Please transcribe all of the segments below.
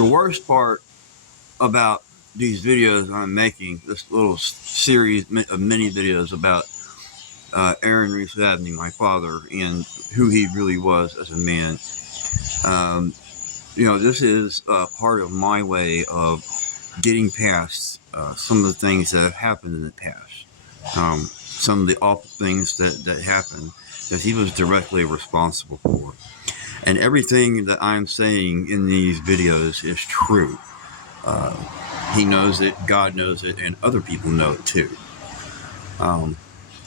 The worst part about these videos I'm making, this little series of mini videos about aaronreeseabney, my father, and who he really was as a man. This is part of my way of getting past some of the things that have happened in the past. Some of the awful things that happened that he was directly responsible for. And everything that I'm saying in these videos is true. He knows it, God knows it, and other people know it too.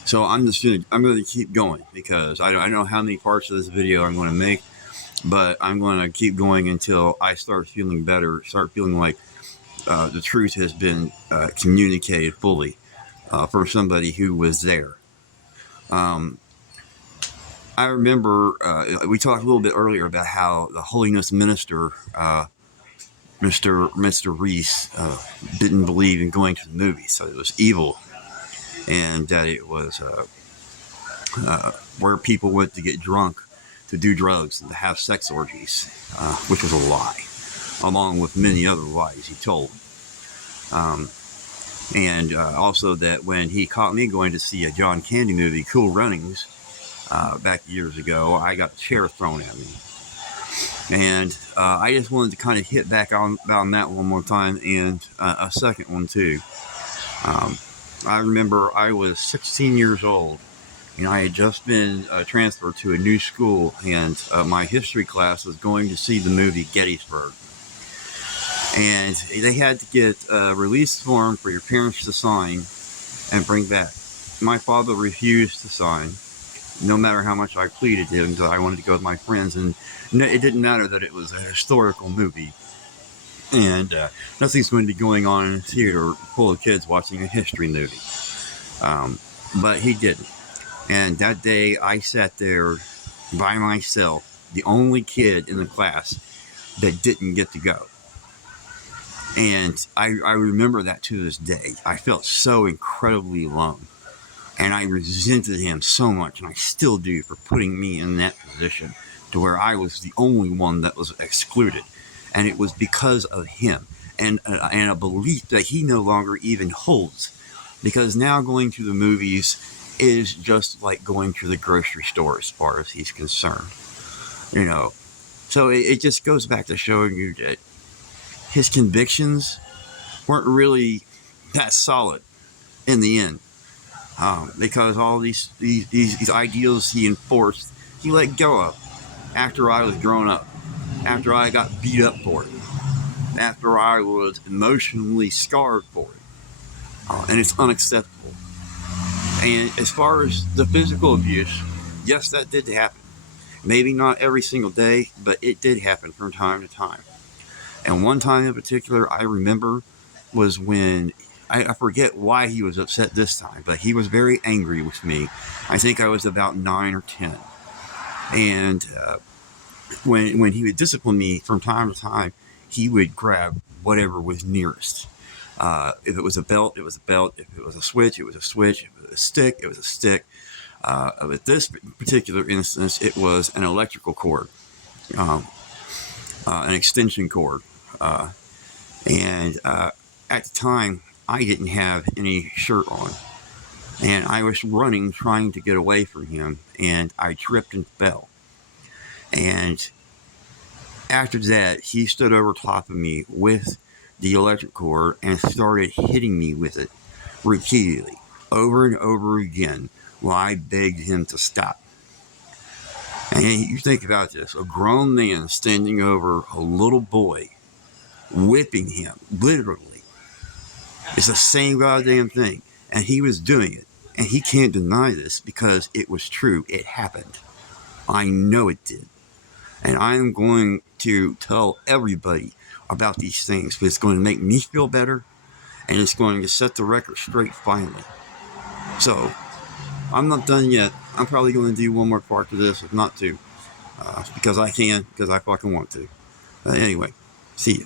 So I'm going to keep going because I don't know how many parts of this video I'm going to make, but I'm going to keep going until I start feeling better, start feeling like the truth has been communicated fully from somebody who was there. I remember we talked a little bit earlier about how the holiness minister, Mr. Reese, didn't believe in going to the movies, so it was evil, and that it was where people went to get drunk, to do drugs, and to have sex orgies, which was a lie, along with many other lies he told. And also that when he caught me going to see a John Candy movie, Cool Runnings, back years ago, I got the chair thrown at me. And I just wanted to kind of hit back on that one more time, and a second one too. I remember I was 16 years old, and I had just been transferred to a new school, and my history class was going to see the movie Gettysburg. And they had to get a release form for your parents to sign and bring back. My father refused to sign, no matter how much I pleaded to him, because I wanted to go with my friends. And it didn't matter that it was a historical movie. And nothing's going to be going on in a theater full of kids watching a history movie. But he didn't. And that day I sat there by myself, the only kid in the class that didn't get to go. And I remember that to this day. I felt so incredibly alone. And I resented him so much, and I still do, for putting me in that position to where I was the only one that was excluded. And it was because of him and a belief that he no longer even holds. Because now going to the movies is just like going to the grocery store as far as he's concerned. So it just goes back to showing you that his convictions weren't really that solid in the end, because all these ideals he enforced, he let go of after I was grown up, after I got beat up for it, after I was emotionally scarred for it, and it's unacceptable. And as far as the physical abuse, yes, that did happen. Maybe not every single day, but it did happen from time to time. And one time in particular I remember was when, I forget why he was upset this time, but he was very angry with me. I think I was about 9 or 10. And when he would discipline me from time to time, he would grab whatever was nearest. If it was a belt, it was a belt. If it was a switch, it was a switch. If it was a stick, it was a stick. With this particular instance, it was an electrical cord, an extension cord. And at the time, I didn't have any shirt on. And I was running, trying to get away from him, and I tripped and fell. And after that, he stood over top of me with the electric cord and started hitting me with it repeatedly, over and over again, while I begged him to stop. And you think about this, a grown man standing over a little boy, whipping him, literally. It's the same goddamn thing. And he was doing it. And he can't deny this because it was true. It happened. I know it did. And I'm going to tell everybody about these things, because it's going to make me feel better, and it's going to set the record straight finally. So, I'm not done yet. I'm probably going to do one more part to this, if not two. Because I can, because I fucking want to. Anyway, see ya.